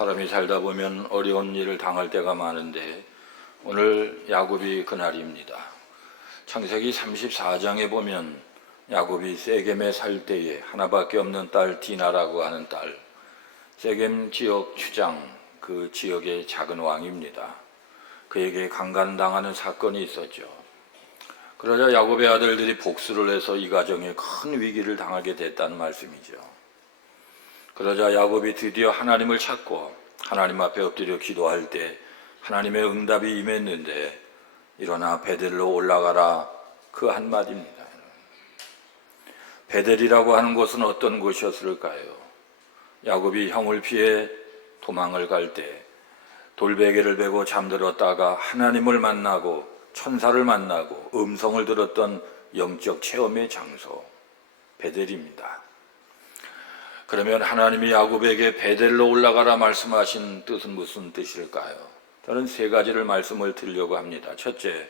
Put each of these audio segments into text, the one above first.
사람이 살다 보면 어려운 일을 당할 때가 많은데 오늘 야곱이 그날입니다. 창세기 34장에 보면 야곱이 세겜에 살 때에 하나밖에 없는 딸 디나라고 하는 딸, 세겜 지역 주장, 그 지역의 작은 왕입니다. 그에게 강간당하는 사건이 있었죠. 그러자 야곱의 아들들이 복수를 해서 이 가정에 큰 위기를 당하게 됐다는 말씀이죠. 그러자 야곱이 드디어 하나님을 찾고 하나님 앞에 엎드려 기도할 때 하나님의 응답이 임했는데, 일어나 베델로 올라가라, 그 한마디입니다. 베델이라고 하는 곳은 어떤 곳이었을까요? 야곱이 형을 피해 도망을 갈 때 돌베개를 베고 잠들었다가 하나님을 만나고 천사를 만나고 음성을 들었던 영적 체험의 장소, 베델입니다. 그러면 하나님이 야곱에게 베델로 올라가라 말씀하신 뜻은 무슨 뜻일까요? 저는 세 가지를 말씀을 드리려고 합니다. 첫째,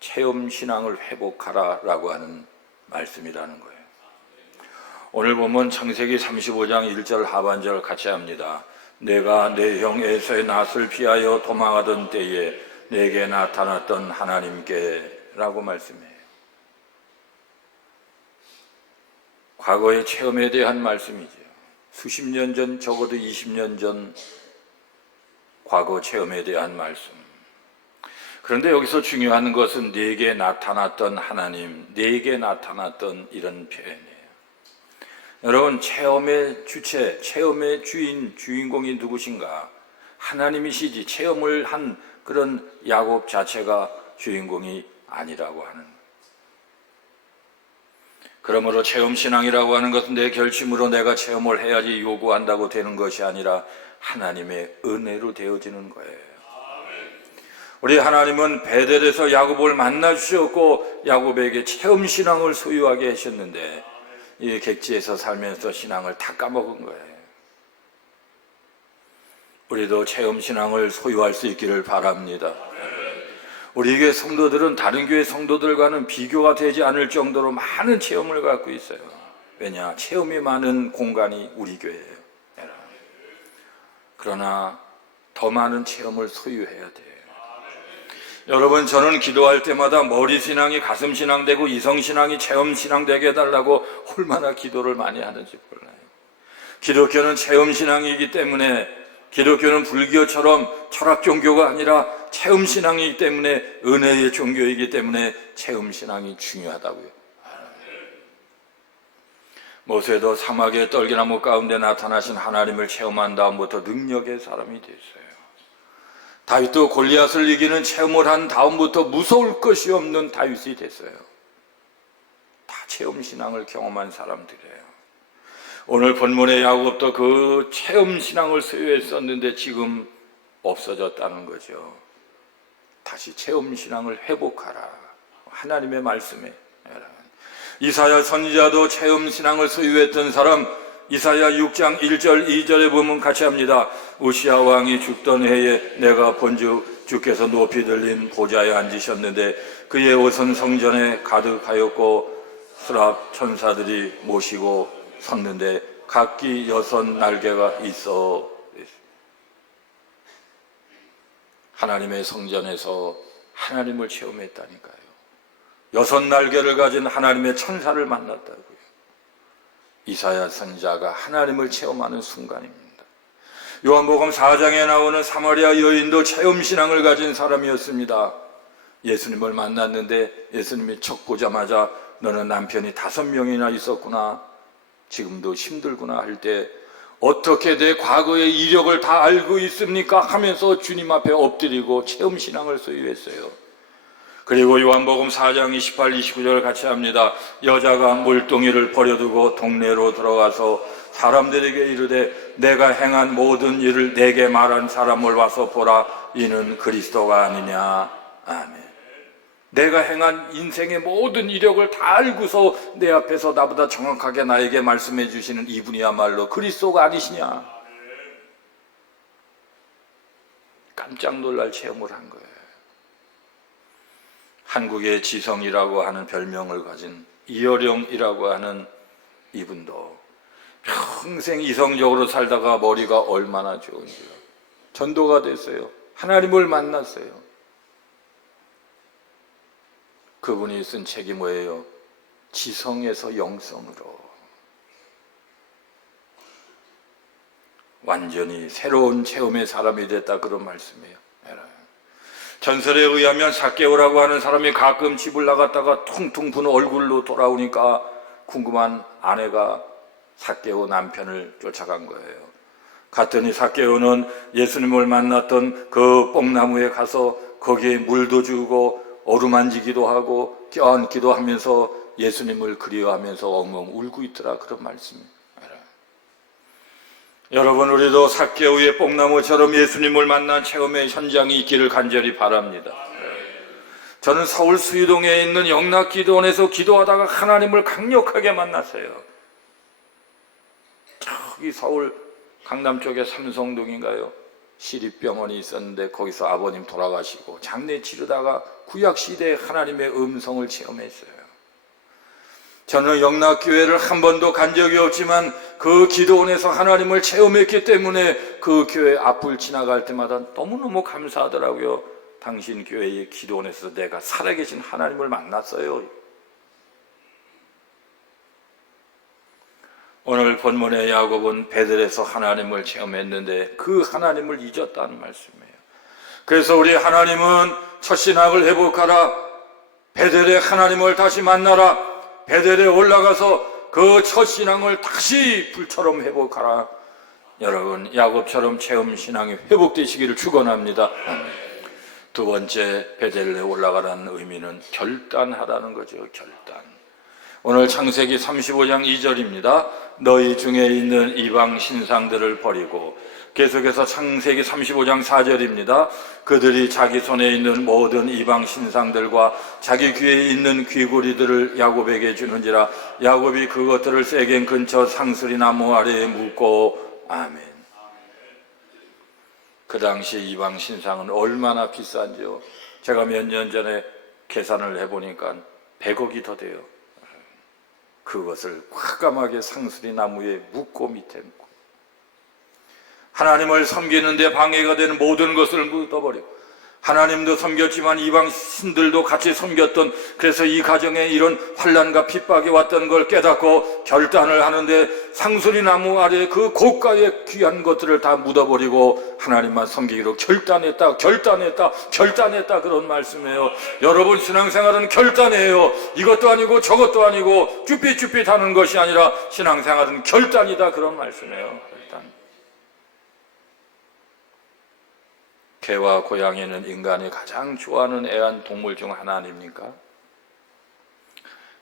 체험신앙을 회복하라 라고 하는 말씀이라는 거예요. 오늘 보면 창세기 35장 1절 하반절 같이 합니다. 내가 내 형 에서의 낯을 피하여 도망하던 때에 내게 나타났던 하나님께 라고 말씀해요. 과거의 체험에 대한 말씀이죠. 수십 년 전, 적어도 20년 전 과거 체험에 대한 말씀. 그런데 여기서 중요한 것은 내게 나타났던 하나님, 내게 나타났던 이런 표현이에요. 여러분, 체험의 주체, 체험의 주인공이 누구신가? 하나님이시지 체험을 한 그런 야곱 자체가 주인공이 아니라고 하는 거예요. 그러므로 체험신앙이라고 하는 것은 내 결심으로 내가 체험을 해야지 요구한다고 되는 것이 아니라 하나님의 은혜로 되어지는 거예요. 우리 하나님은 베델에서 야곱을 만나 주셨고 야곱에게 체험신앙을 소유하게 하셨는데 이 객지에서 살면서 신앙을 다 까먹은 거예요. 우리도 체험신앙을 소유할 수 있기를 바랍니다. 우리 교회 성도들은 다른 교회 성도들과는 비교가 되지 않을 정도로 많은 체험을 갖고 있어요. 왜냐? 체험이 많은 공간이 우리 교회예요. 그러나 더 많은 체험을 소유해야 돼요. 여러분, 저는 기도할 때마다 머리신앙이 가슴신앙 되고 이성신앙이 체험신앙 되게 해달라고 얼마나 기도를 많이 하는지 몰라요. 기독교는 체험신앙이기 때문에, 기독교는 불교처럼 철학 종교가 아니라 체험신앙이기 때문에, 은혜의 종교이기 때문에 체험신앙이 중요하다고요. 모세도 사막의 떨기나무 가운데 나타나신 하나님을 체험한 다음부터 능력의 사람이 됐어요. 다윗도 골리앗을 이기는 체험을 한 다음부터 무서울 것이 없는 다윗이 됐어요. 다 체험신앙을 경험한 사람들이에요. 오늘 본문의 야곱도 그 체험신앙을 소유했었는데 지금 없어졌다는 거죠. 다시 체험신앙을 회복하라. 하나님의 말씀에. 이사야 선지자도 체험신앙을 소유했던 사람, 이사야 6장 1절 2절에 보면 같이 합니다. 우시야 왕이 죽던 해에 내가 본즉 주께서 높이 들린 보좌에 앉으셨는데 그의 옷은 성전에 가득하였고 스랍 천사들이 모시고 섰는데 각기 6 날개가 있어. 하나님의 성전에서 하나님을 체험했다니까요. 6 날개를 가진 하나님의 천사를 만났다고요. 이사야 선지자가 하나님을 체험하는 순간입니다. 요한복음 4장에 나오는 사마리아 여인도 체험신앙을 가진 사람이었습니다. 예수님을 만났는데 예수님이 척 보자마자 너는 남편이 5명이나 있었구나, 지금도 힘들구나 할 때 어떻게 내 과거의 이력을 다 알고 있습니까? 하면서 주님 앞에 엎드리고 체험신앙을 소유했어요. 그리고 요한복음 4장 28, 29절 같이 합니다. 여자가 물동이를 버려두고 동네로 들어가서 사람들에게 이르되 내가 행한 모든 일을 내게 말한 사람을 와서 보라, 이는 그리스도가 아니냐. 아멘. 내가 행한 인생의 모든 이력을 다 알고서 내 앞에서 나보다 정확하게 나에게 말씀해 주시는 이분이야말로 그리스도가 아니시냐. 깜짝 놀랄 체험을 한 거예요. 한국의 지성이라고 하는 별명을 가진 이어령이라고 하는 이분도 평생 이성적으로 살다가 머리가 얼마나 좋은지요. 전도가 됐어요. 하나님을 만났어요. 그분이 쓴 책이 뭐예요? 지성에서 영성으로. 완전히 새로운 체험의 사람이 됐다, 그런 말씀이에요. 전설에 의하면 삭개오라고 하는 사람이 가끔 집을 나갔다가 퉁퉁 분 얼굴로 돌아오니까 궁금한 아내가 삭개오 남편을 쫓아간 거예요. 갔더니 삭개오는 예수님을 만났던 그 뽕나무에 가서 거기에 물도 주고 어루만지기도 하고 껴안기도 하면서 예수님을 그리워하면서 엉엉 울고 있더라, 그런 말씀이에요. 여러분, 우리도 삭개오의 뽕나무처럼 예수님을 만난 체험의 현장이 있기를 간절히 바랍니다. 저는 서울 수유동에 있는 영락기도원에서 기도하다가 하나님을 강력하게 만났어요. 저기 서울 강남 쪽에 삼성동인가요? 시립병원이 있었는데 거기서 아버님 돌아가시고 장례 치르다가 구약시대에 하나님의 음성을 체험했어요. 저는 영락교회를 한 번도 간 적이 없지만 그 기도원에서 하나님을 체험했기 때문에 그 교회 앞을 지나갈 때마다 너무너무 감사하더라고요. 당신 교회의 기도원에서 내가 살아계신 하나님을 만났어요. 오늘 본문의 야곱은 베델에서 하나님을 체험했는데 그 하나님을 잊었다는 말씀이에요. 그래서 우리 하나님은 첫 신학을 회복하라, 베델의 하나님을 다시 만나라, 베델에 올라가서 그 첫 신앙을 다시 불처럼 회복하라. 여러분, 야곱처럼 체험 신앙이 회복되시기를 축원합니다. 두 번째, 베델에 올라가라는 의미는 결단하라는 거죠. 결단. 오늘 창세기 35장 2절입니다. 너희 중에 있는 이방 신상들을 버리고, 계속해서 창세기 35장 4절입니다. 그들이 자기 손에 있는 모든 이방 신상들과 자기 귀에 있는 귀고리들을 야곱에게 주는지라 야곱이 그것들을 세겜 근처 상수리 나무 아래에 묻고. 아멘. 그 당시 이방 신상은 얼마나 비싼지요. 제가 몇 년 전에 계산을 해보니까 100억이 더 돼요. 그것을 과감하게 상수리 나무에 묻고 밑에 묻고, 하나님을 섬기는데 방해가 되는 모든 것을 묻어버리고, 하나님도 섬겼지만 이방 신들도 같이 섬겼던, 그래서 이 가정에 이런 환난과 핍박이 왔던 걸 깨닫고 결단을 하는데 상수리 나무 아래 그 고가의 귀한 것들을 다 묻어버리고 하나님만 섬기기로 결단했다, 그런 말씀이에요. 여러분, 신앙생활은 결단이에요. 이것도 아니고 저것도 아니고 쭈삣쭈삣 하는 것이 아니라 신앙생활은 결단이다, 그런 말씀이에요. 결단. 개와 고양이는 인간이 가장 좋아하는 애완동물 중 하나 아닙니까?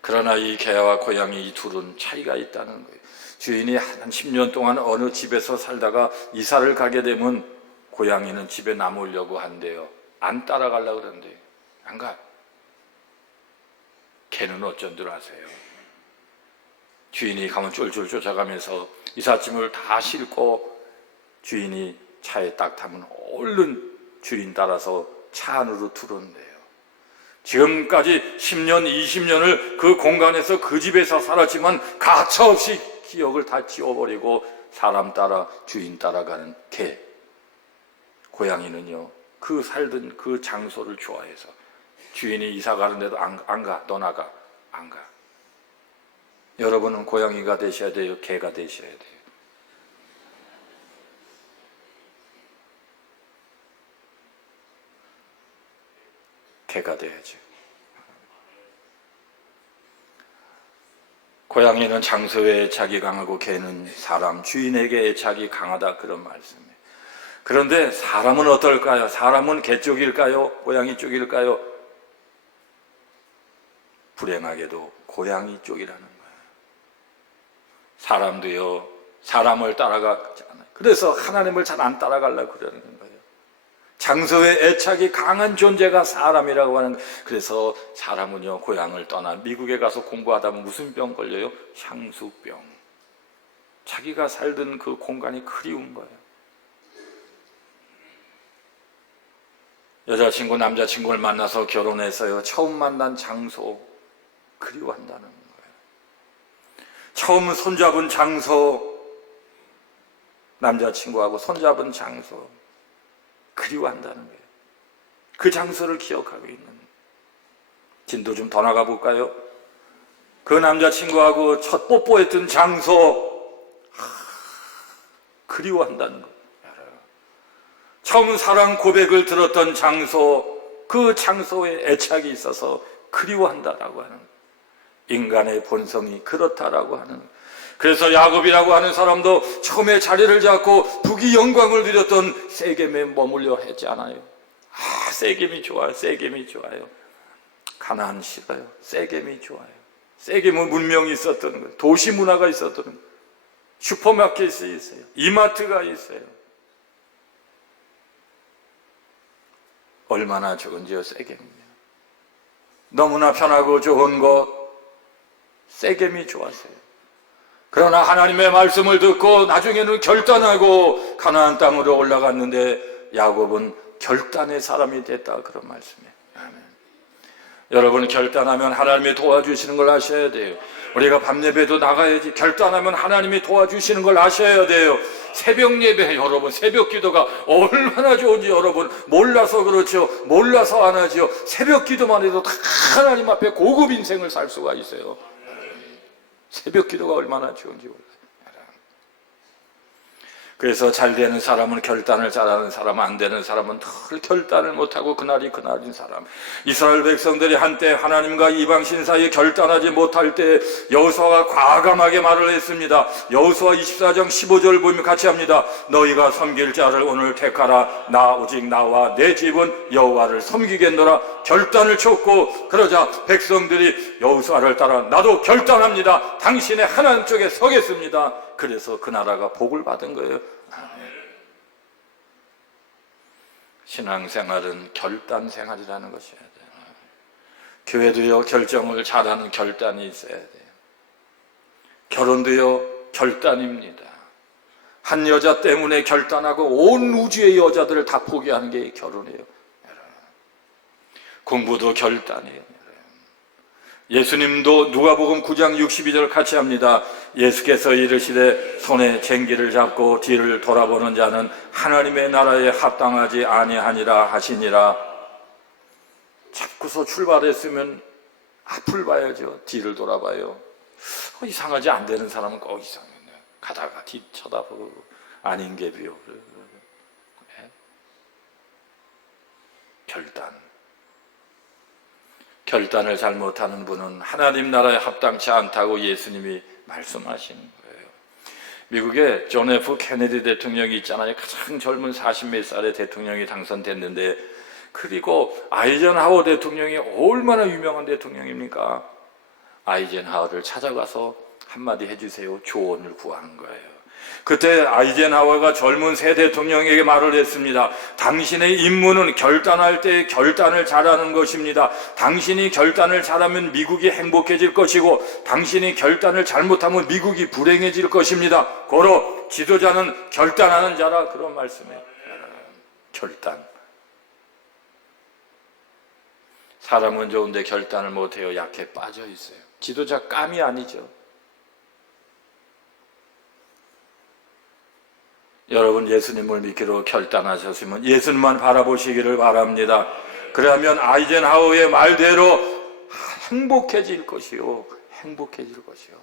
그러나 이 개와 고양이 이 둘은 차이가 있다는 거예요. 주인이 한 10년 동안 어느 집에서 살다가 이사를 가게 되면 고양이는 집에 남으려고 한대요. 안 따라가려고 그러는데 안 가. 개는 어쩐 줄 아세요? 주인이 가면 쫄쫄 쫓아가면서 이삿짐을 다 싣고 주인이 차에 딱 타면 얼른 주인 따라서 차 안으로 들어온대요. 지금까지 10년, 20년을 그 공간에서 그 집에서 살았지만 가차없이 기억을 다 지워버리고 사람 따라 주인 따라가는 개. 고양이는요, 그 살던 그 장소를 좋아해서 주인이 이사 가는데도 안 가, 떠나가, 안 가. 여러분은 고양이가 되셔야 돼요? 개가 되셔야 돼요? 개가 돼야죠. 고양이는 장소에 애착이 강하고 개는 사람, 주인에게 애착이 강하다, 그런 말씀이에요. 그런데 사람은 어떨까요? 사람은 개 쪽일까요? 고양이 쪽일까요? 불행하게도 고양이 쪽이라는 거예요. 사람도요, 사람을 따라가지 않아요. 그래서 하나님을 잘 안 따라가려고 그러는 거예요. 장소에 애착이 강한 존재가 사람이라고 하는 거예요. 그래서 사람은요, 고향을 떠나 미국에 가서 공부하다 보면 무슨 병 걸려요? 향수병. 자기가 살던 그 공간이 그리운 거예요. 여자친구, 남자친구를 만나서 결혼했어요. 처음 만난 장소 그리워한다는 거예요. 처음 손잡은 장소 남자친구하고 손잡은 장소 그리워한다는 거예요. 그 장소를 기억하고 있는. 진도 좀 더 나가 볼까요? 그 남자친구하고 첫 뽀뽀했던 장소 그리워한다는 거예요. 처음 사랑 고백을 들었던 장소, 그 장소에 애착이 있어서 그리워한다라고 하는 거예요. 인간의 본성이 그렇다라고 하는 거예요. 그래서 야곱이라고 하는 사람도 처음에 자리를 잡고 북이 영광을 누렸던 세겜에 머물려 했지 않아요. 세겜이 좋아요. 세겜이 좋아요. 가나안 싫어요. 세겜이 좋아요. 세겜은 문명이 있었던 거예요. 도시 문화가 있었던 거예요. 슈퍼마켓이 있어요. 이마트가 있어요. 얼마나 좋은지요, 세겜이요. 너무나 편하고 좋은 곳, 세겜이 좋았어요. 그러나 하나님의 말씀을 듣고 나중에는 결단하고 가나안 땅으로 올라갔는데 야곱은 결단의 사람이 됐다, 그런 말씀이에요. 아멘. 여러분, 결단하면 하나님이 도와주시는 걸 아셔야 돼요. 우리가 밤 예배도 나가야지. 결단하면 하나님이 도와주시는 걸 아셔야 돼요. 새벽 예배, 여러분, 새벽 기도가 얼마나 좋은지 여러분 몰라서 그렇죠. 몰라서 안 하죠. 새벽 기도만 해도 다 하나님 앞에 고급 인생을 살 수가 있어요. 새벽 기도가 얼마나 좋은지 몰라요. 그래서 잘 되는 사람은 결단을 잘하는 사람, 안 되는 사람은 늘 결단을 못하고 그날이 그날인 사람. 이스라엘 백성들이 한때 하나님과 이방신 사이에 결단하지 못할 때 여호수아가 과감하게 말을 했습니다. 여호수아 24장 15절 보면 같이 합니다. 너희가 섬길 자를 오늘 택하라. 나 오직 나와 내 집은 여호와를 섬기겠노라. 결단을 쳤고, 그러자 백성들이 여호수아를 따라 나도 결단합니다. 당신의 하나님 쪽에 서겠습니다. 그래서 그 나라가 복을 받은 거예요. 신앙생활은 결단생활이라는 것이어야 돼요. 교회도요, 결정을 잘하는 결단이 있어야 돼요. 결혼도요, 결단입니다. 한 여자 때문에 결단하고 온 우주의 여자들을 다 포기하는 게 결혼이에요. 공부도 결단이에요. 예수님도 누가복음 9장 62절 같이 합니다. 예수께서 이르시되 손에 쟁기를 잡고 뒤를 돌아보는 자는 하나님의 나라에 합당하지 아니하니라 하시니라. 잡고서 출발했으면 앞을 봐야죠. 뒤를 돌아봐요. 이상하지 안 되는 사람은 꼭 이상해요. 가다가 뒤 쳐다보고 아닌 게 비요. 결단을 잘못하는 분은 하나님 나라에 합당치 않다고 예수님이 말씀하시는 거예요. 미국에 존 F 케네디 대통령이 있잖아요. 가장 젊은 40몇 살의 대통령이 당선됐는데, 그리고 아이젠하워 대통령이 얼마나 유명한 대통령입니까? 아이젠하워를 찾아가서 한마디 해주세요. 조언을 구하는 거예요. 그때 아이젠하워가 젊은 새 대통령에게 말을 했습니다. 당신의 임무는 결단할 때 결단을 잘하는 것입니다. 당신이 결단을 잘하면 미국이 행복해질 것이고, 당신이 결단을 잘못하면 미국이 불행해질 것입니다. 고로 지도자는 결단하는 자라, 그런 말씀이에요. 결단. 사람은 좋은데 결단을 못해요. 약해 빠져 있어요. 지도자 깜이 아니죠. 여러분, 예수님을 믿기로 결단하셨으면 예수님만 바라보시기를 바랍니다. 그러면 아이젠하워의 말대로 행복해질 것이요. 행복해질 것이요.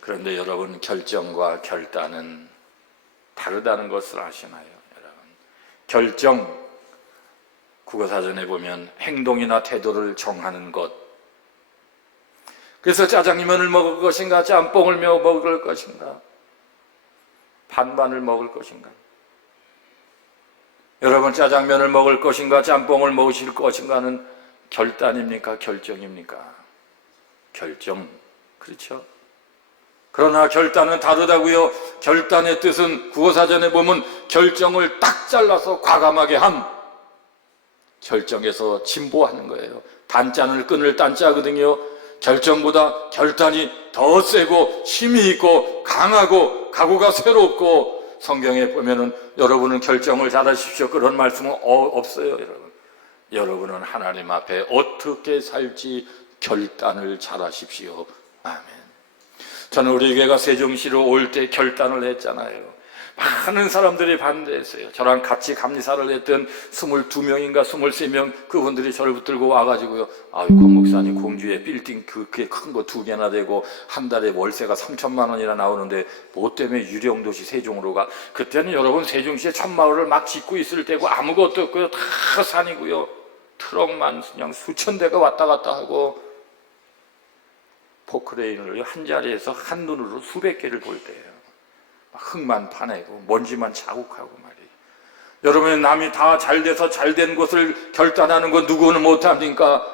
그런데 여러분, 결정과 결단은 다르다는 것을 아시나요? 여러분, 결정, 국어사전에 보면 행동이나 태도를 정하는 것. 그래서 짜장면을 먹을 것인가, 짬뽕을 먹을 것인가, 반반을 먹을 것인가? 여러분, 짜장면을 먹을 것인가, 짬뽕을 먹으실 것인가는 결단입니까? 결정입니까? 결정. 그렇죠? 그러나 결단은 다르다고요. 결단의 뜻은 국어사전에 보면 결정을 딱 잘라서 과감하게 함. 결정에서 진보하는 거예요. 단짠을 끊을 딴자거든요. 결정보다 결단이 더 세고 힘이 있고 강하고 각오가 새롭고, 성경에 보면은 여러분은 결정을 잘하십시오, 그런 말씀은 없어요. 여러분은 하나님 앞에 어떻게 살지 결단을 잘하십시오. 아멘. 저는 우리 교회가 세종시로 올 때 결단을 했잖아요. 많은 사람들이 반대했어요. 저랑 같이 감리사를 했던 22명인가 23명 그분들이 저를 붙들고 와가지고요, 아유, 권 목사님, 공주에 빌딩 그렇게 큰 거 2개나 되고 한 달에 월세가 3천만 원이나 나오는데 뭐 때문에 유령도시 세종으로 가? 그때는 여러분 세종시에 천마을을 막 짓고 있을 때고 아무것도 없고요, 다 산이고요, 트럭만 그냥 수천 대가 왔다 갔다 하고 포크레인을 한 자리에서 한눈으로 수백 개를 볼 때예요. 흙만 파내고 먼지만 자국하고 말이에요. 여러분, 남이 다 잘돼서 잘된 것을 결단하는 건 누구는 못합니까?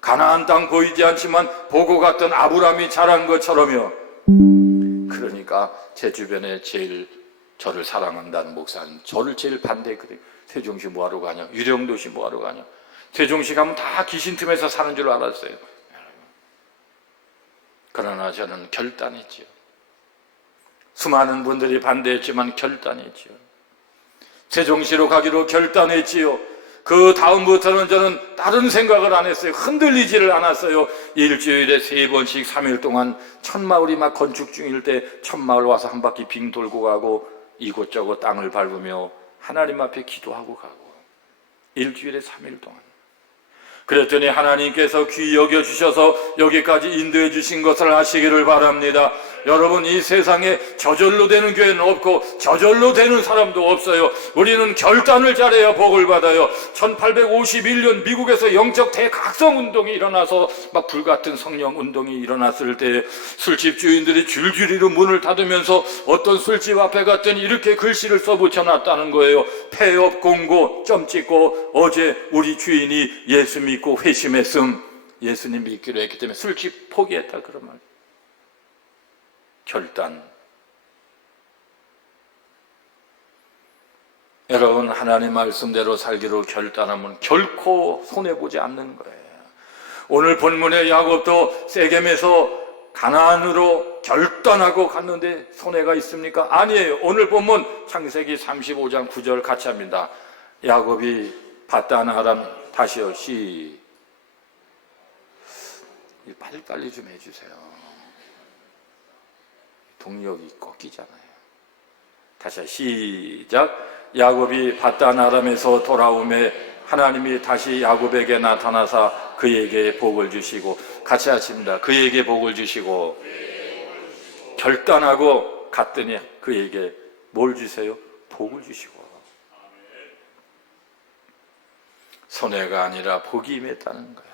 가나안 땅 보이지 않지만 보고 갔던 아브라함이 잘한 것처럼요. 그러니까 제 주변에 제일 저를 사랑한다는 목사님, 저를 제일 반대했거든요. 세종시 뭐하러 가냐, 유령도시 뭐하러 가냐, 세종시 가면 다 귀신 틈에서 사는 줄 알았어요. 그러나 저는 결단했지요. 수많은 분들이 반대했지만 결단했지요. 세종시로 가기로 결단했지요. 그 다음부터는 저는 다른 생각을 안 했어요. 흔들리지를 않았어요. 일주일에 3번씩 3일 동안 천마을이 막 건축 중일 때 천마을 와서 한 바퀴 빙 돌고 가고 이곳저곳 땅을 밟으며 하나님 앞에 기도하고 가고 일주일에 3일 동안. 그랬더니 하나님께서 귀히 여겨주셔서 여기까지 인도해 주신 것을 아시기를 바랍니다. 여러분, 이 세상에 저절로 되는 교회는 없고 저절로 되는 사람도 없어요. 우리는 결단을 잘해야 복을 받아요. 1851년 미국에서 영적 대각성 운동이 일어나서 막 불같은 성령 운동이 일어났을 때 술집 주인들이 줄줄이로 문을 닫으면서 어떤 술집 앞에 갔더니 이렇게 글씨를 써붙여놨다는 거예요. 폐업 공고 점 찍고 어제 우리 주인이 예수 믿고 회심했음. 예수님 믿기로 했기 때문에 술집 포기했다, 그런 말. 결단. 여러분, 하나님 말씀대로 살기로 결단하면 결코 손해보지 않는 거예요. 오늘 본문의 야곱도 세겜에서 가나안으로 결단하고 갔는데 손해가 있습니까? 아니에요. 오늘 본문 창세기 35장 9절 같이 합니다. 야곱이 바단 아람, 다시요, 빨리 좀 해주세요. 동력이 꺾이잖아요. 다시 시작. 야곱이 바단 아람에서 돌아오매 하나님이 다시 야곱에게 나타나사 그에게 복을 주시고, 같이 하십니다. 그에게 복을 주시고, 결단하고 갔더니 그에게 뭘 주세요? 복을 주시고. 손해가 아니라 복이 임했다는 거예요.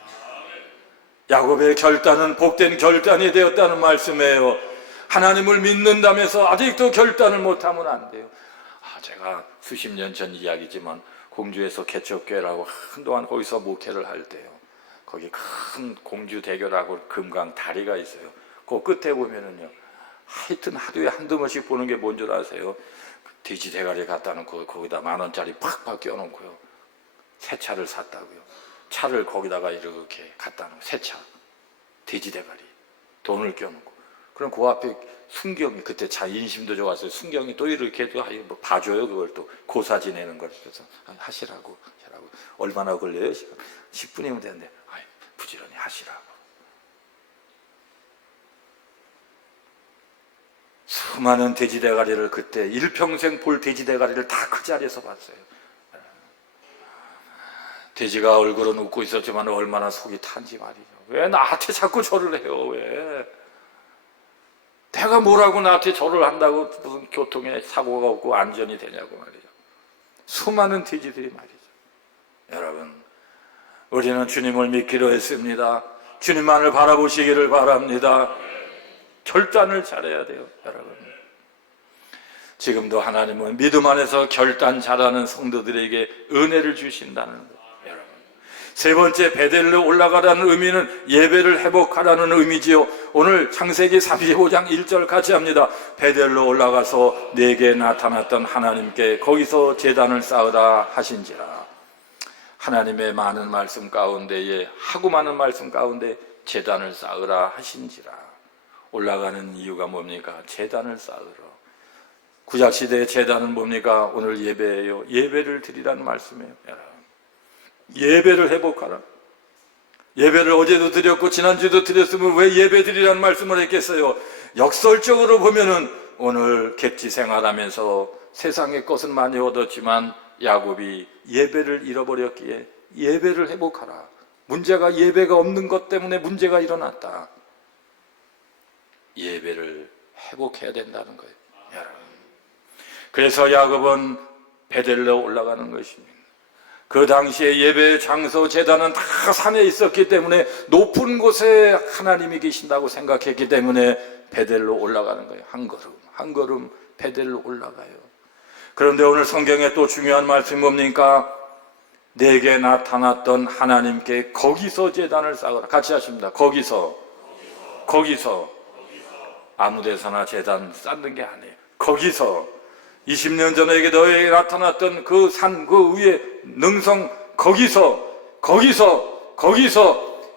야곱의 결단은 복된 결단이 되었다는 말씀이에요. 하나님을 믿는다면서 아직도 결단을 못하면 안 돼요. 제가 수십 년 전 이야기지만 공주에서 개척교회라고 한동안 거기서 목회를 할 때요, 거기 큰 공주대교라고 금강 다리가 있어요. 그 끝에 보면은요, 하여튼 하루에 한두 번씩 보는 게 뭔 줄 아세요? 돼지 대가리 갖다 놓고 거기다 10,000원짜리 팍팍 껴놓고요, 새 차를 샀다고요. 차를 거기다가 이렇게 갖다 놓고, 새 차, 돼지 대가리, 돈을 껴놓고, 그럼 그 앞에 순경이, 그때 차 인심도 좋았어요. 순경이 또 이렇게 해도 뭐 봐줘요. 그걸 또 고사 지내는 걸. 그래서 하시라고. 얼마나 걸려요? 10분이면 되는데, 부지런히 하시라고. 수많은 돼지 대가리를, 그때 일평생 볼 돼지 대가리를 다 그 자리에서 봤어요. 돼지가 얼굴은 웃고 있었지만 얼마나 속이 탄지 말이죠. 왜 나한테 자꾸 절을 해요? 왜? 내가 뭐라고 나한테 절을 한다고 무슨 교통에 사고가 없고 안전이 되냐고 말이죠. 수많은 돼지들이 말이죠. 여러분, 우리는 주님을 믿기로 했습니다. 주님만을 바라보시기를 바랍니다. 결단을 잘해야 돼요, 여러분. 지금도 하나님은 믿음 안에서 결단 잘하는 성도들에게 은혜를 주신다는 거예요. 세 번째, 베델로 올라가라는 의미는 예배를 회복하라는 의미지요. 오늘 창세기 35장 1절 같이 합니다. 베델로 올라가서 내게 나타났던 하나님께 거기서 제단을 쌓으라 하신지라. 하나님의 많은 말씀 가운데에, 하고 많은 말씀 가운데 제단을 쌓으라 하신지라. 올라가는 이유가 뭡니까? 제단을 쌓으러. 구약시대의 제단은 뭡니까? 오늘 예배예요. 예배를 드리라는 말씀이에요. 예배를 회복하라. 예배를 어제도 드렸고 지난주도 드렸으면 왜 예배 드리라는 말씀을 했겠어요? 역설적으로 보면은 오늘 객지 생활하면서 세상의 것은 많이 얻었지만 야곱이 예배를 잃어버렸기에 예배를 회복하라. 문제가 예배가 없는 것 때문에 문제가 일어났다. 예배를 회복해야 된다는 거예요, 여러분. 그래서 야곱은 베델로 올라가는 것입니다. 그 당시에 예배 장소 제단은 다 산에 있었기 때문에 높은 곳에 하나님이 계신다고 생각했기 때문에 베델로 올라가는 거예요. 한 걸음 베델로 올라가요. 그런데 오늘 성경에 또 중요한 말씀이 뭡니까? 내게 나타났던 하나님께 거기서 제단을 쌓으라. 같이 하십니다. 거기서 아무 데서나 제단 쌓는 게 아니에요. 거기서 20년 전에 너에게 나타났던 그 산 그 위에 능성 거기서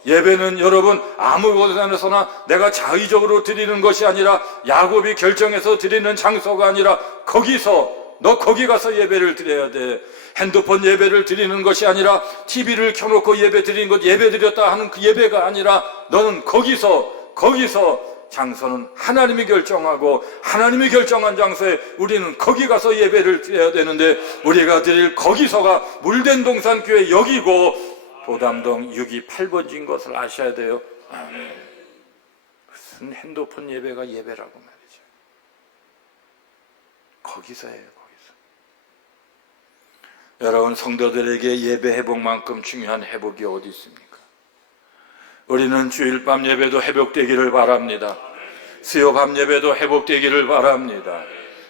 예배는 여러분 아무 곳에서나 내가 자의적으로 드리는 것이 아니라 야곱이 결정해서 드리는 장소가 아니라 너 거기 가서 예배를 드려야 돼. 핸드폰 예배를 드리는 것이 아니라 TV를 켜놓고 예배 드리는 것, 예배 드렸다 하는 그 예배가 아니라 너는 거기서 장소는 하나님이 결정하고 하나님이 결정한 장소에 우리는 거기 가서 예배를 드려야 되는데 우리가 드릴 거기서가 물된 동산교회 여기고 도담동 628번지인 것을 아셔야 돼요. 무슨 핸드폰 예배가 예배라고 말이죠. 거기서 해요. 여러분, 성도들에게 예배 회복만큼 중요한 회복이 어디 있습니까? 우리는 주일 밤 예배도 회복되기를 바랍니다. 수요 밤 예배도 회복되기를 바랍니다.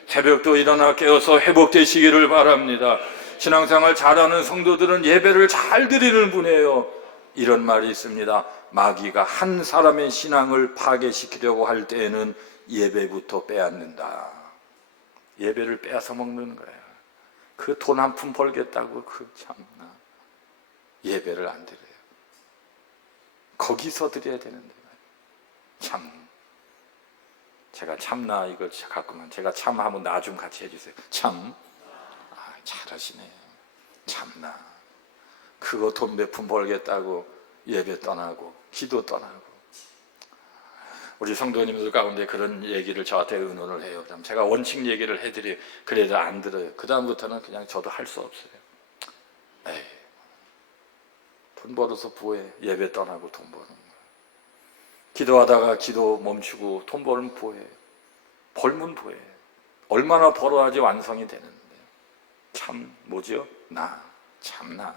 새벽도 일어나 깨어서 회복되시기를 바랍니다. 신앙생활 잘하는 성도들은 예배를 잘 드리는 분이에요. 이런 말이 있습니다. 마귀가 한 사람의 신앙을 파괴시키려고 할 때에는 예배부터 빼앗는다. 예배를 빼앗아 먹는 거예요. 그 돈 한 푼 벌겠다고 참나 예배를 안 드려요. 거기서 드려야 되는데 제가 참나 이걸 가끔은 제가 참하면 나 좀 같이 해주세요. 잘하시네요. 참나 그거 돈 몇 푼 벌겠다고 예배 떠나고 기도 떠나고 우리 성도님들 가운데 그런 얘기를 저한테 의논을 해요. 그럼 제가 원칙 얘기를 해드려요. 그래도 안 들어요. 그 다음부터는 그냥 저도 할 수 없어요. 에이, 돈 벌어서 부해. 예배 떠나고 돈 버는 거예요. 기도하다가 기도 멈추고 돈 벌면 부해. 벌면 부해. 얼마나 벌어야지 완성이 되는데. 뭐죠? 참나.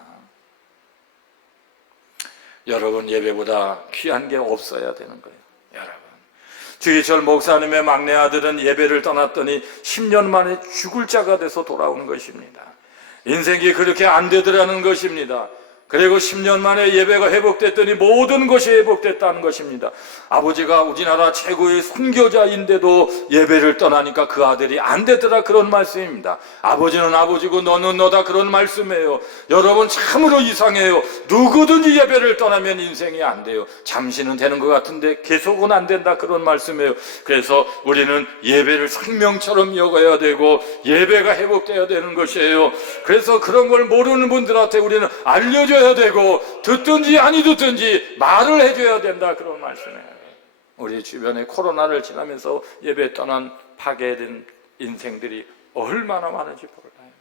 여러분, 예배보다 귀한 게 없어야 되는 거예요. 여러분, 주기철 목사님의 막내 아들은 예배를 떠났더니 10년 만에 죽을 자가 돼서 돌아오는 것입니다. 인생이 그렇게 안 되더라는 것입니다. 그리고 10년 만에 예배가 회복됐더니 모든 것이 회복됐다는 것입니다. 아버지가 우리나라 최고의 선교자인데도 예배를 떠나니까 그 아들이 안 되더라, 그런 말씀입니다. 아버지는 아버지고 너는 너다, 그런 말씀이에요. 여러분, 참으로 이상해요. 누구든지 예배를 떠나면 인생이 안 돼요. 잠시는 되는 것 같은데 계속은 안 된다, 그런 말씀이에요. 그래서 우리는 예배를 생명처럼 여겨야 되고 예배가 회복돼야 되는 것이에요. 그래서 그런 걸 모르는 분들한테 우리는 알려줘야 되고 듣든지 아니 듣든지 말을 해줘야 된다, 그런 말씀이에요. 우리 주변에 코로나를 지나면서 예배 떠난 파괴된 인생들이 얼마나 많은지 몰라요.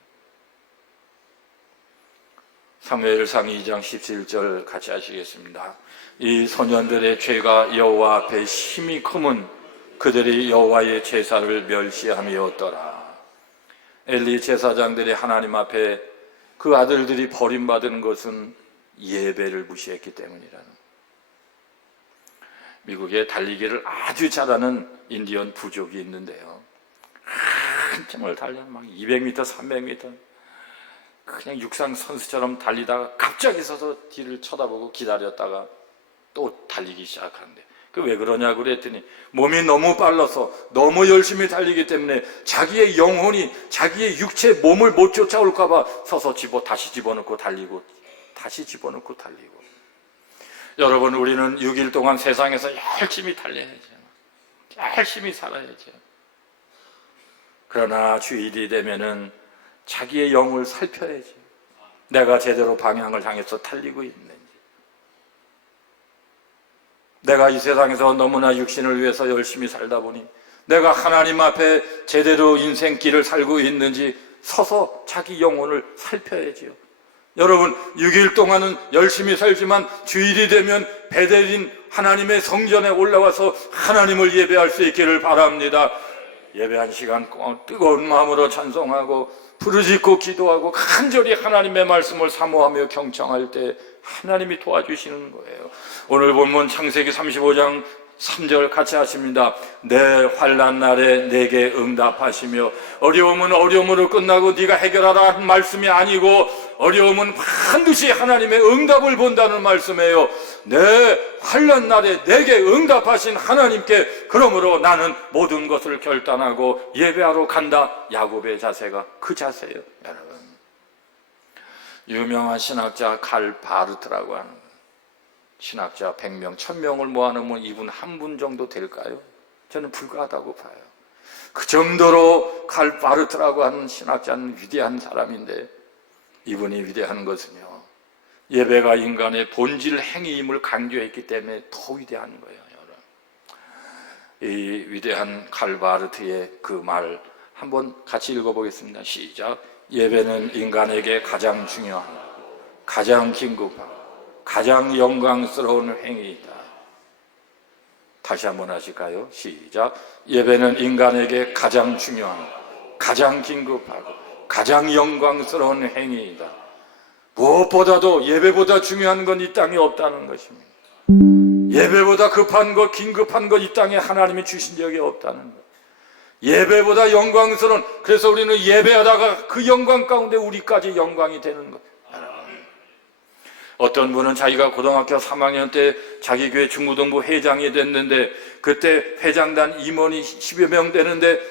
사무엘상 2장 17절 같이 하시겠습니다. 이 소년들의 죄가 여호와 앞에 심히 크면 그들이 여호와의 제사를 멸시함이었더라. 엘리 제사장들이 하나님 앞에 그 아들들이 버림받은 것은 예배를 무시했기 때문이라는. 미국에 달리기를 아주 잘하는 인디언 부족이 있는데요. 한참을 달려 막 200m, 300m 그냥 육상 선수처럼 달리다가 갑자기 서서 뒤를 쳐다보고 기다렸다가 또 달리기 시작하는데, 그 왜 그러냐고 그랬더니 몸이 너무 빨라서 너무 열심히 달리기 때문에 자기의 영혼이 자기의 육체 몸을 못 쫓아올까 봐 서서 다시 집어넣고 달리고 다시 집어넣고 달리고. 여러분, 우리는 6일 동안 세상에서 열심히 달려야죠. 열심히 살아야죠. 그러나 주일이 되면은 자기의 영을 살펴야죠. 내가 제대로 방향을 향해서 달리고 있는지. 내가 이 세상에서 너무나 육신을 위해서 열심히 살다 보니 내가 하나님 앞에 제대로 인생길을 살고 있는지 서서 자기 영혼을 살펴야지요. 여러분, 6일 동안은 열심히 살지만 주일이 되면 베델인 하나님의 성전에 올라와서 하나님을 예배할 수 있기를 바랍니다. 예배한 시간 뜨거운 마음으로 찬송하고 부르짖고 기도하고 간절히 하나님의 말씀을 사모하며 경청할 때 하나님이 도와주시는 거예요. 오늘 본문 창세기 35장 3절 같이 하십니다. 내 환난 날에 내게 응답하시며. 어려움은 어려움으로 끝나고 네가 해결하라 한 말씀이 아니고 어려움은 반드시 하나님의 응답을 본다는 말씀이에요. 내 환난 날에 내게 응답하신 하나님께 그러므로 나는 모든 것을 결단하고 예배하러 간다. 야곱의 자세가 그 자세예요. 여러분, 유명한 신학자 칼 바르트라고 하는 신학자 100명, 1000명을 모아놓으면 이분 한 분 정도 될까요? 저는 불가하다고 봐요. 그 정도로 칼 바르트라고 하는 신학자는 위대한 사람인데 이분이 위대한 것은요, 예배가 인간의 본질 행위임을 강조했기 때문에 더 위대한 거예요. 여러분, 이 위대한 칼 바르트의 그 말 한번 같이 읽어보겠습니다. 시작. 예배는 인간에게 가장 중요한, 가장 긴급한, 가장 영광스러운 행위이다. 다시 한번 하실까요? 시작. 예배는 인간에게 가장 중요한, 가장 긴급하고 가장 영광스러운 행위이다. 무엇보다도 예배보다 중요한 건 이 땅에 없다는 것입니다. 예배보다 급한 것, 긴급한 것 이 땅에 하나님이 주신 적이 없다는 것. 예배보다 영광스러운, 그래서 우리는 예배하다가 그 영광 가운데 우리까지 영광이 되는 것. 어떤 분은 자기가 고등학교 3학년 때 자기 교회 중고등부 회장이 됐는데 그때 회장단 임원이 10여 명 되는데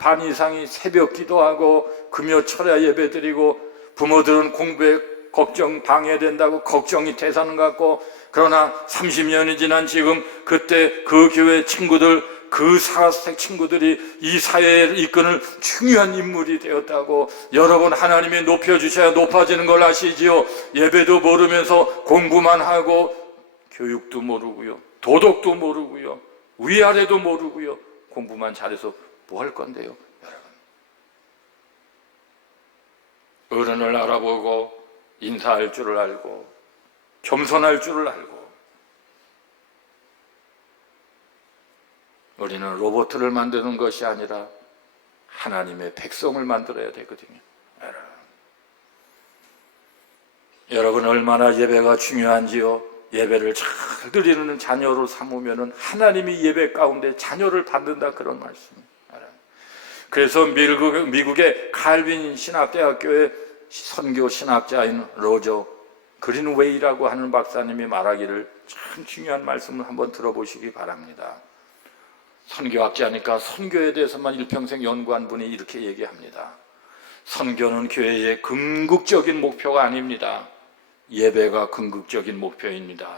반 이상이 새벽 기도하고 금요 철야 예배 드리고 부모들은 공부에 걱정 방해된다고 걱정이 대사는 것 같고, 그러나 30년이 지난 지금 그때 그 교회 친구들, 그 사색 친구들이 이 사회를 이끄는 중요한 인물이 되었다고. 여러분, 하나님이 높여주셔야 높아지는 걸 아시지요? 예배도 모르면서 공부만 하고 교육도 모르고요, 도덕도 모르고요, 위아래도 모르고요, 공부만 잘해서 뭐 할 건데요? 여러분, 어른을 알아보고 인사할 줄을 알고 겸손할 줄을 알고. 우리는 로봇을 만드는 것이 아니라 하나님의 백성을 만들어야 되거든요. 여러분, 얼마나 예배가 중요한지요. 예배를 잘 드리는 자녀로 삼으면 하나님이 예배 가운데 자녀를 받는다, 그런 말씀입니다. 그래서 미국의 칼빈 신학대학교의 선교 신학자인 로저 그린웨이라고 하는 박사님이 말하기를 참 중요한 말씀을 한번 들어보시기 바랍니다. 선교학자니까 선교에 대해서만 일평생 연구한 분이 이렇게 얘기합니다. 선교는 교회의 궁극적인 목표가 아닙니다. 예배가 궁극적인 목표입니다.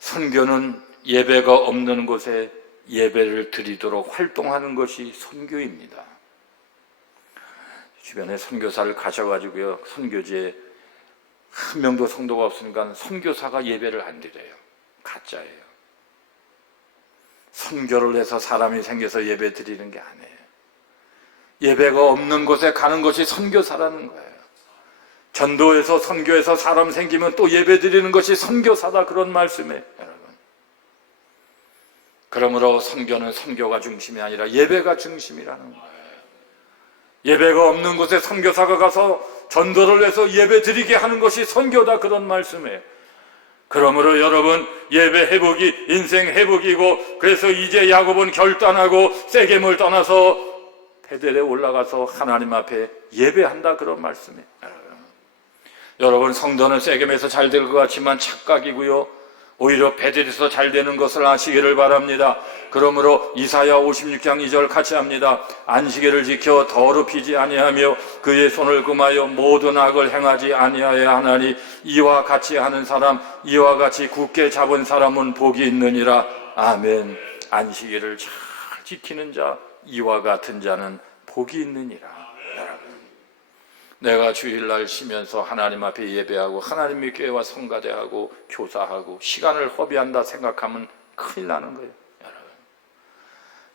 선교는 예배가 없는 곳에 예배를 드리도록 활동하는 것이 선교입니다. 주변에 선교사를 가셔가지고요, 선교지에 한 명도 성도가 없으니까 선교사가 예배를 안 드려요. 가짜예요. 선교를 해서 사람이 생겨서 예배 드리는 게 아니에요. 예배가 없는 곳에 가는 것이 선교사라는 거예요. 전도에서 선교에서 사람 생기면 또 예배 드리는 것이 선교사다, 그런 말씀이에요. 여러분, 그러므로 선교는 선교가 중심이 아니라 예배가 중심이라는 거예요. 예배가 없는 곳에 선교사가 가서 전도를 해서 예배 드리게 하는 것이 선교다, 그런 말씀이에요. 그러므로 여러분, 예배 회복이 인생 회복이고, 그래서 이제 야곱은 결단하고 세겜을 떠나서 베델에 올라가서 하나님 앞에 예배한다, 그런 말씀이에요. 여러분, 성도는 세겜에서 잘 될 것 같지만 착각이고요, 오히려 베델에서 잘 되는 것을 아시기를 바랍니다. 그러므로 이사야 56장 2절 같이 합니다. 안식일을 지켜 더럽히지 아니하며 그의 손을 금하여 모든 악을 행하지 아니하여 하나니 이와 같이 하는 사람, 이와 같이 굳게 잡은 사람은 복이 있느니라. 아멘. 안식일을 잘 지키는 자, 이와 같은 자는 복이 있느니라. 여러분, 내가 주일날 쉬면서 하나님 앞에 예배하고 하나님의 교회와 성가대하고 교사하고 시간을 허비한다 생각하면 큰일 나는 거예요.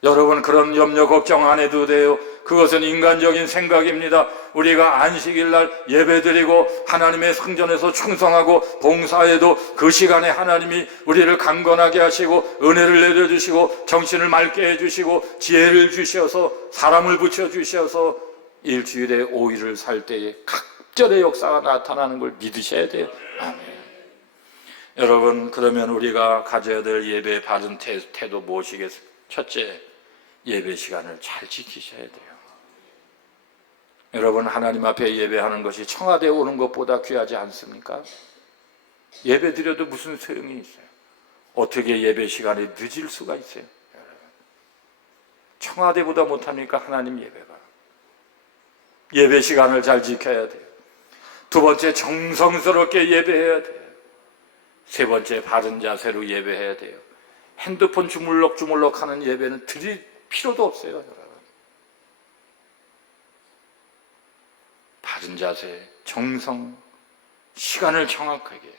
여러분 그런 염려 걱정 안 해도 돼요. 그것은 인간적인 생각입니다. 우리가 안식일날 예배드리고 하나님의 성전에서 충성하고 봉사해도 그 시간에 하나님이 우리를 강건하게 하시고 은혜를 내려주시고 정신을 맑게 해주시고 지혜를 주셔서 사람을 붙여주셔서 일주일에 5일을 살 때에 각절의 역사가 나타나는 걸 믿으셔야 돼요. 아멘. 여러분 그러면 우리가 가져야 될 예배의 바른 태도 무엇이겠습니까? 첫째, 예배 시간을 잘 지키셔야 돼요. 여러분 하나님 앞에 예배하는 것이 청와대에 오는 것보다 귀하지 않습니까? 예배 드려도 무슨 소용이 있어요? 어떻게 예배 시간이 늦을 수가 있어요? 청와대보다 못합니까? 하나님 예배가. 예배 시간을 잘 지켜야 돼요. 두 번째, 정성스럽게 예배해야 돼요. 세 번째, 바른 자세로 예배해야 돼요. 핸드폰 주물럭주물럭 하는 예배는 드릴 필요도 없어요. 여러분. 바른 자세, 정성, 시간을 정확하게.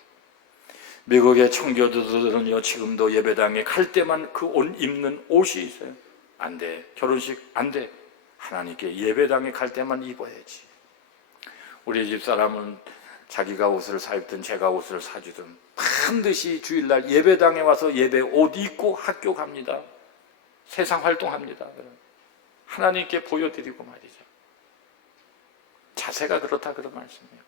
미국의 청교도들은요 지금도 예배당에 갈 때만 그 옷 입는 옷이 있어요. 안 돼. 결혼식 안 돼. 하나님께 예배당에 갈 때만 입어야지. 우리 집사람은 자기가 옷을 사입든 제가 옷을 사주든 반드시 주일날 예배당에 와서 예배 옷 입고 학교 갑니다. 세상 활동합니다. 하나님께 보여드리고 말이죠. 자세가 그렇다 그런 말씀이에요.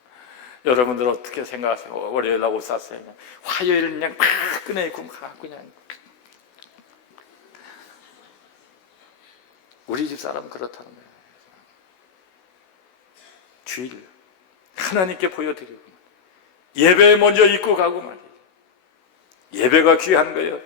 여러분들 어떻게 생각하세요? 월요일날 옷 샀어요. 화요일은 그냥 막 꺼내고 그냥. 우리 집사람은 그렇다는 거예요. 주일 하나님께 보여드리고 예배에 먼저 입고 가고 말이죠. 예배가 귀한 거예요.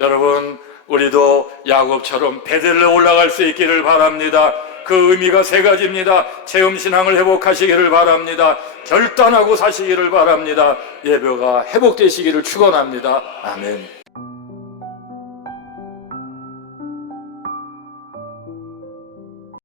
여러분 우리도 야곱처럼 베델에 올라갈 수 있기를 바랍니다. 그 의미가 세 가지입니다. 체험신앙을 회복하시기를 바랍니다. 결단하고 사시기를 바랍니다. 예배가 회복되시기를 축원합니다. 아멘.